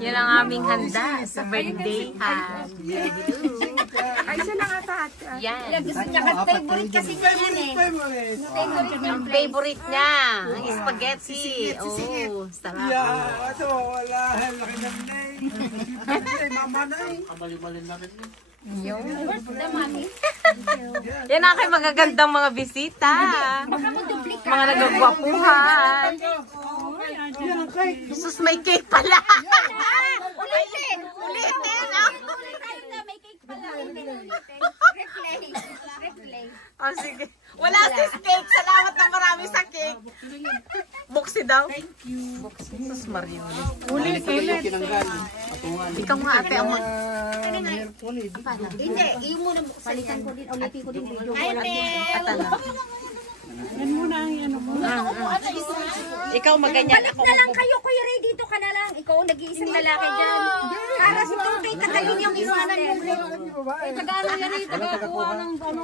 Yan ang aming handa sa birthday ha. Ay, siya lang ata. Yan. Gusto niya ka favorite kasi niya yan eh. Ang favorite niya, ang spaghetti. Oh, sarap. Ito, wala. Laki na mama na eh. Kabali-balin namin eh. Yan ang aking magagandang mga bisita. Mga nagagwapuhan. Sus, may cake pala. Ulitin! Ulitin. May cake pala. Replay. Oh, sige. Wala sis cake. Salamat na marami sa cake. Buksi daw. Thank you. Sus, Mario. Ulit. Ikaw nga ate ang mag... Hindi, yung muna palitan ko din, ulitin ko din video. Atala. Yan muna ang ano mo. Ikaw maganyan Balik ako. na lang kayo, Kuya Ray, dito ka na lang. Ikaw ang nag-iisang lalaki dyan. Para si Tutoy, tagayon yung iwanan yung Taga-ano yan eh, taga-kuha ng ano.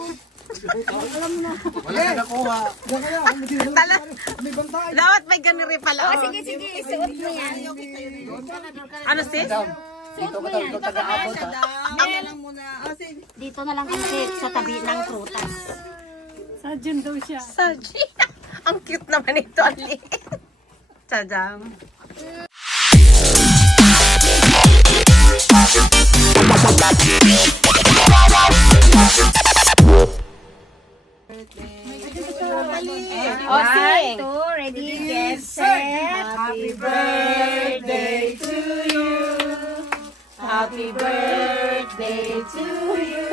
Wala na nakuha. Dapat may ganun rin pala. Oh, sige, isuot mo yan. Ano sis? Dito mo yan. Dito na lang kasi sa tabi ng prutas. Sajin daw siya. Saji. Ang cute naman ito. Tadam. One, two, ready, get, set. Happy birthday to you. Happy birthday to you.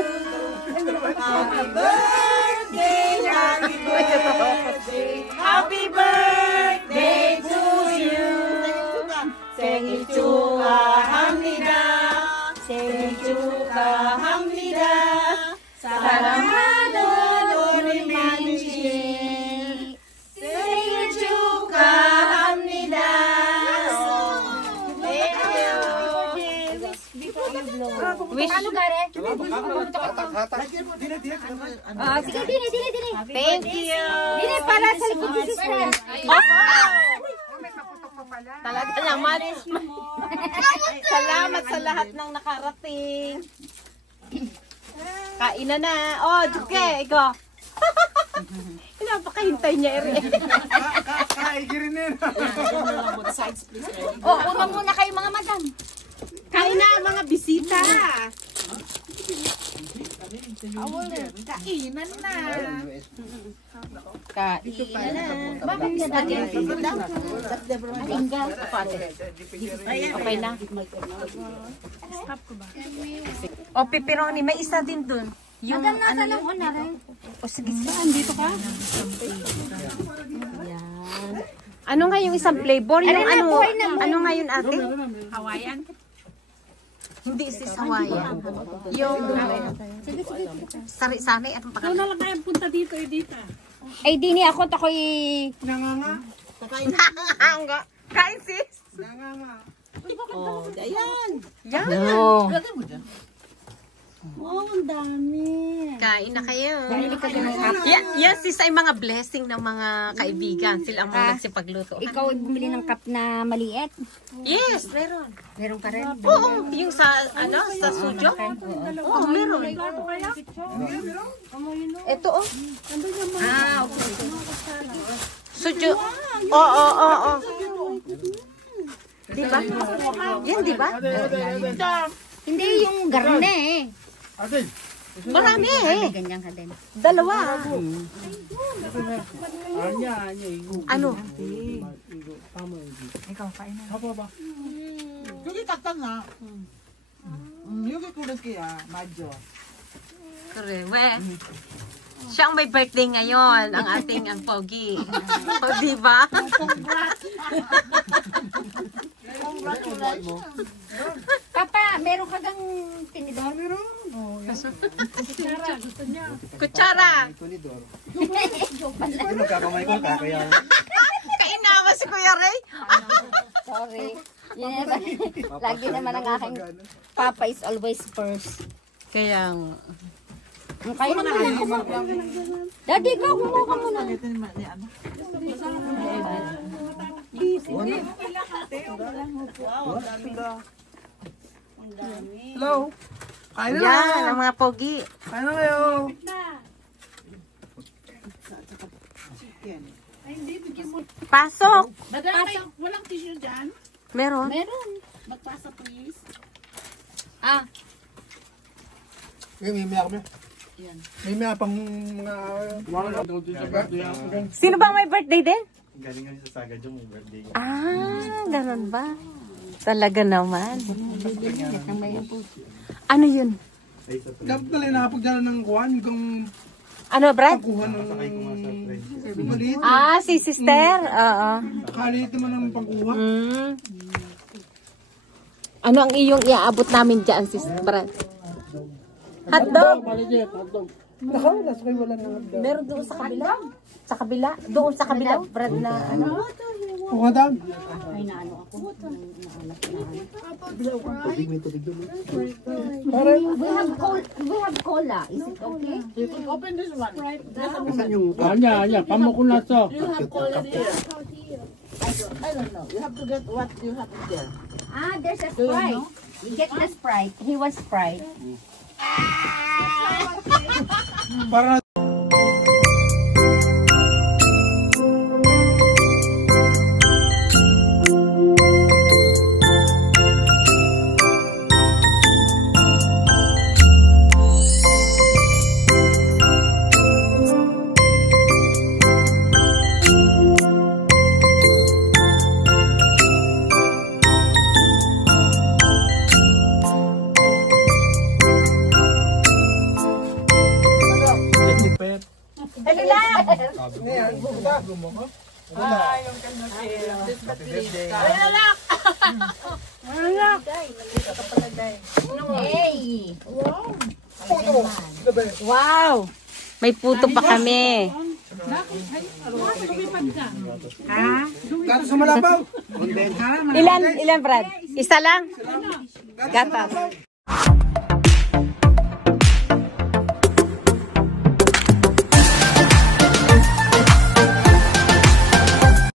Happy birthday, happy birthday. Happy birthday to you. 생일 축하합니다. 생일 축하합니다. 사랑하는 우리 만지. 생일 축하합니다. Wish. Ano gare? Sige, dili. Thank you. Dili para sa likod ni sister. Talaga naman. Salamat sa lahat ng nakarating. Kain na. Oh, Juke, ikaw. Napakahintay niya, Eri. Kaigirin na. Oh, una muna kayo mga madam. Kain na, mga bisita. Kainan na. Kain na. Bakit ka dati? Tinggal. Okay na. O, pepperoni, may isa din dun. Yung Hanggang nasa lang una rin. O, sige. Dito ka? Yan. Ano nga yung isang flavor? Yung ano nga yun ate? Hawaiian. Hindi sis Hawaiian. Yung sari-sari, anong Ikaw pangalan? na lang kaya punta dito eh, dito. Ay, dini ako takoy. Nanganga. Nga. Kain sis. Nanganga. Oh, ayan. Yan. Oh, ang dami. Kain na kayo. Dahil ka din ng cup. Yan sis ay mga blessing ng mga kaibigan. Sila ang mga nagsipagluto. Ikaw ay bumili ng cup na maliit. Yes, meron. Meron ka rin. Oo, yung sa sa sujo. Oo, meron. Ito oh. Ah, okay. Sujo. Oo. Diba? Yan, diba? Hindi yung garne eh. Atin. Marami eh. Ganyan ka din. Dalawa. Ano? Ikaw, kain na. 여기 닦았나? 여기 그랬기야 맞죠? Kare, we. Siya ang may birthday ngayon, ang ating ang pogi. O, diba? Papa, meron ka gang tinidor? Kutsara, gusto niya. Kutsara. Nagkakamay ko kaya. Kainawa si Kuya Ray. Sorry. Yun naman. Lagi naman ang aking papa is always first. Kaya, Kayo na muna. Daddy, ikaw, kumuha ka muna. Hello? Kain na Yan, ang mga pogi. Kain na kayo. Ay, hindi, bigyan mo. Pasok! Pasok. Walang tissue dyan. Meron? Meron. Magpasa, please. Ah, May maya kami. May maya pang mga... Sino ba may birthday din? Galing nga sa Saga Jong, birthday ko. Ah, ganun ba? Talaga naman. Ano yun? Ay, sa friend. Dapat pala nakapagdala ng kuhan, yung Ano, Brad? pagkuhan ng... Sakay ko nga sa friend. Maliit. Ah, si sister? Oo. Kalit naman ang pagkuha. Mm. Ano ang iyong iaabot namin dyan, sister Brad? Hotdog? Nakaw, nasa kayo wala na. Meron doon sa kabila. Sa kabila? Doon sa kabila, Brad, na ano? Kuha daw. Tubig, may tubig doon. we have cola. Is it okay? Open this one. Saan yung... You have cola there. I don't know. You have to get what you have to get. Ah, there's a Sprite. You get the Sprite. He wants Sprite. Para Hey! Wow! May puto pa kami. gato sa malabaw. Ilan, Brad? Isa lang? Gatas.